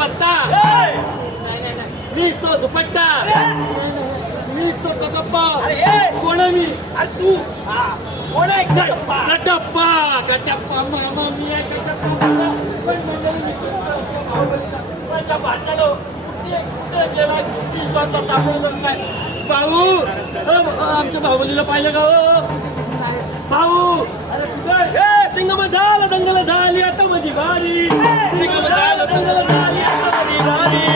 पत्ता, मीच तो दुपट्टा, मीच तो कटप्पा. कोण आहे मी? अरे तू कोण आहे? कटप्पा. कटप्पा मामा मी आहे कटप्पा. पण मंडळी माझ्या भाच्याला कुठे गेला विश्वासला सापडतच नाही. भाऊ आमच्या भाऊलीला पाहिलं का हो? भाऊ अरे कुठे? सिंगम झालं दंगल झाली आता माझी वारी. सिंगम झालं दंगल झाली आता माझी वारी.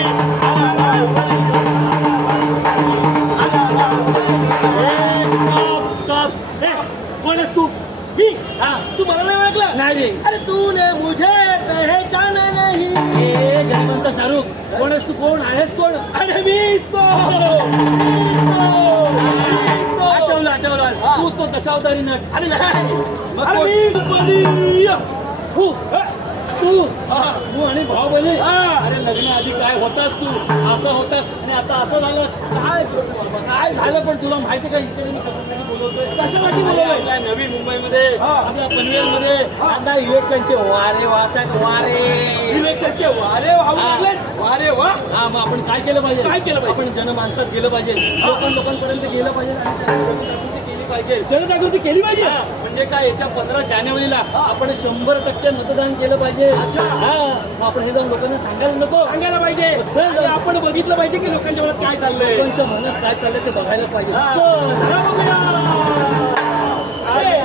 कोण आहेस तू? मी तू मला नाही ओळखलं? नाही. अरे तूने मुझे पहचाना नहीं. गरिबांचा शाहरुख. कोण आहेस तू? कोण आहेस कोण? अरे मीच तो. आठवलं तूच तो दशावतारी नट. अरे नाही. मग अरे कोण? मीच बली. तू आणि भाऊ बहिणी. अरे लग्न आधी काय होतास तू? असं होतास आणि आता असं झालंस. काय झालं? पण तुला माहिती का इथे मी कशासाठी बोलवतोय? कशासाठी बोलवलंय? आपल्या नवी मुंबईमध्ये आपल्या पनवेलमध्ये आता इलेक्शनचे वारे वाहतात. वारे इलेक्शनचे वारे वाहू लागले. वारे वा. हा मग आपण काय केलं पाहिजे? काय केलं पाहिजे? आपण जनमानसात गेलं पाहिजे. लोकांपर्यंत गेलं पाहिजे आणि जनजागृती केली पाहिजे. जनजागृती केली पाहिजे. म्हणजे काय येत्या 15 जानेवारीला आपण 100% मतदान केलं पाहिजे. अच्छा. आपण हे जाऊन लोकांना सांगायला नको. सांगायला पाहिजे. आणि आपण बघितलं पाहिजे की लोकांच्या मनात काय चाललंय. लोकांच्या मनात काय चाललंय ते बघायला पाहिजे. चला बघूया.